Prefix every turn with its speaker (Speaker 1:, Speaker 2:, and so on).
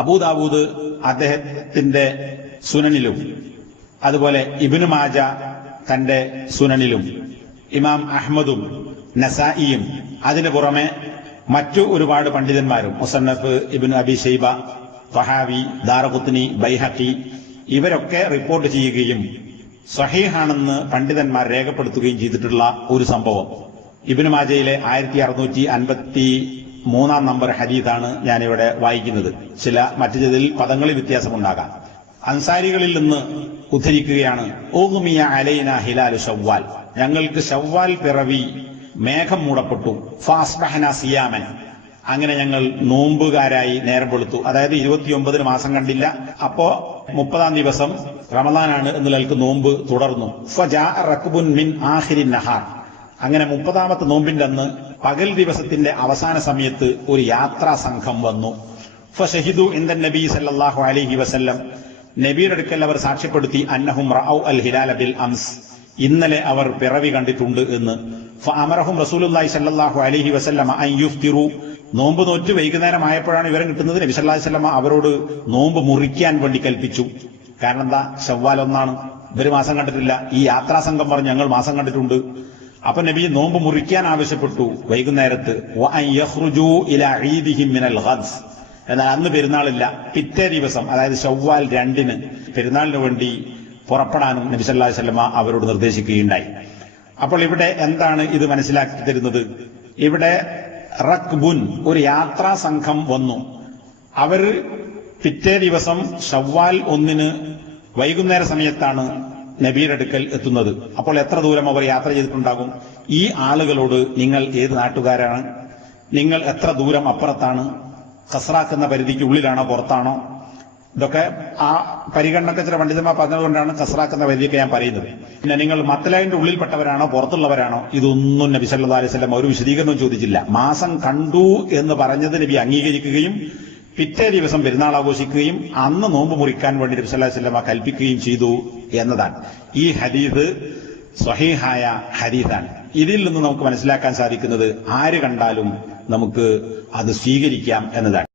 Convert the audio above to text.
Speaker 1: അബൂദാവൂദ് അദ്ദേഹത്തിന്റെ സുനനിലും അതുപോലെ ഇബിനു മാജ തന്റെ സുനനിലും ഇമാം അഹമ്മദും നസായിയും അതിനു പുറമെ മറ്റു ഒരുപാട് പണ്ഡിതന്മാരും മുസന്നഫ് ഇബിൻ അബി ഷൈബ തൊഹാവി ദാറഖുത്നി ബൈഹക്കി ഇവരൊക്കെ റിപ്പോർട്ട് ചെയ്യുകയും സഹീഹാണെന്ന് പണ്ഡിതന്മാർ രേഖപ്പെടുത്തുകയും ചെയ്തിട്ടുള്ള ഒരു സംഭവം. ഇബിന് മാജയിലെ ആയിരത്തി അറുന്നൂറ്റി അൻപത്തി മൂന്നാം നമ്പർ ഹരീതാണ് ഞാനിവിടെ വായിക്കുന്നത്. ചില മറ്റു ചിലതിൽ പദങ്ങളിൽ വ്യത്യാസമുണ്ടാകാം. അൻസാരികളിൽ നിന്ന് ഉദ്ധരിക്കുകയാണ് ഓഹുമിയ അലൈന ഹിലാലു ഷവ്വാൽ ഞങ്ങൾക്ക് ഷവ്വാൽ പിറവി മേഘം മൂടപ്പെട്ടു. ഫാസ്ബഹന സിയാമൻ. അങ്ങനെ ഞങ്ങൾ നോമ്പുകാരായി നേരം വെളുത്തു അതായത് ഇരുപത്തിയൊമ്പതിന് മാസം കണ്ടില്ല. അപ്പോ മുപ്പതാം ദിവസം റമദാനാണ് എന്ന് നിലയ്ക്ക് നോമ്പ് തുടർന്നു. ഫജാ റക്ബുൻ മിൻ ആഹിരി നഹാർ. അങ്ങനെ മുപ്പതാമത്തെ നോമ്പിന്റെ അന്ന് പകൽ ദിവസത്തിന്റെ അവസാന സമയത്ത് ഒരു യാത്രാ സംഘം വന്നു. ഫഷഹിദു ഇന്ദൻ നബി സല്ലാഹു അലൈഹി വസല്ലം. നബിയുടെ അടുക്കൽ അവർ സാക്ഷ്യപ്പെടുത്തി അന്നഹും റൌ അൽ ഹിലാല ബിൽ അംസ്. ഇന്നലെ അവർ പിറവി കണ്ടിട്ടുണ്ട് എന്ന്. അമറഹും റസൂലുല്ലാഹി സല്ലല്ലാഹു അലൈഹി വസല്ലം അൻ യുഫ്തിറു. നോമ്പ് നോറ്റ് വൈകുന്നേരം ആയപ്പോഴാണ് വിവരം കിട്ടുന്നത്. നബി സല്ലല്ലാഹു അലൈഹി വസല്ലമ അവരോട് നോമ്പ് മുറിക്കാൻ വേണ്ടി കൽപ്പിച്ചു. കാരണം എന്താ? ഷവ്വാൽ ഒന്നാണ്. ഇവർ മാസം കണ്ടിട്ടില്ല. ഈ യാത്രാ സംഘം പറഞ്ഞ് ഞങ്ങൾ മാസം കണ്ടിട്ടുണ്ട്. അപ്പൊ നബി നോമ്പ് മുറിക്കാൻ ആവശ്യപ്പെട്ടു വൈകുന്നേരത്ത്. എന്നാൽ അന്ന് പെരുന്നാളില്ല. പിറ്റേ ദിവസം അതായത് ഷവ്വാൽ രണ്ടിന് പെരുന്നാളിന് വേണ്ടി പുറപ്പെടാനും നബി സല്ലല്ലാഹു അലൈഹി വസല്ലമ അവരോട് നിർദ്ദേശിക്കുകയുണ്ടായി. അപ്പോൾ ഇവിടെ എന്താണ് ഇത് മനസ്സിലാക്കി തരുന്നത്? ഇവിടെ റക്ബുൻ ഒരു യാത്രാ സംഘം വന്നു. അവർ പിറ്റേ ദിവസം ഷവ്വാൽ ഒന്നിന് വൈകുന്നേര സമയത്താണ് നബീയുടെ അടുക്കൽ എത്തുന്നത്. അപ്പോൾ എത്ര ദൂരം അവർ യാത്ര ചെയ്തിട്ടുണ്ടാകും? ഈ ആളുകളോട് നിങ്ങൾ ഏത് നാട്ടുകാരാണ്? നിങ്ങൾ എത്ര ദൂരം അപ്പുറത്താണ്? ഖസ്രാക്കുന്ന പരിധിക്ക് ഉള്ളിലാണോ? പുറത്താണോ? ഇതൊക്കെ ആ പരിഗണനക്ക് ചില പണ്ഡിതന്മാർ പറഞ്ഞതുകൊണ്ടാണ് കസറാക്കുന്ന പരിധിയൊക്കെ ഞാൻ പറയുന്നത്. പിന്നെ നിങ്ങൾ മത്തലായിന്റെ ഉള്ളിൽപ്പെട്ടവരാണോ? പുറത്തുള്ളവരാണോ? ഇതൊന്നും നബി സല്ലല്ലാഹു അലൈഹി വസല്ലം ഒരു വിശദീകരണവും ചോദിച്ചില്ല. മാസം കണ്ടു എന്ന് പറഞ്ഞത് നബി അംഗീകരിക്കുകയും പിറ്റേ ദിവസം പെരുന്നാൾ ആഘോഷിക്കുകയും അന്ന് നോമ്പ് മുറിക്കാൻ വേണ്ടി നബി സല്ലല്ലാഹു അലൈഹി വസല്ലം കൽപ്പിക്കുകയും ചെയ്തു എന്നതാണ്. ഈ ഹരീദ് സ്വഹീഹായ ഹദീസാണ്. ഇതിൽ നിന്ന് നമുക്ക് മനസ്സിലാക്കാൻ സാധിക്കുന്നത് ആര് കണ്ടാലും നമുക്ക് അത് സ്വീകരിക്കാം എന്നതാണ്.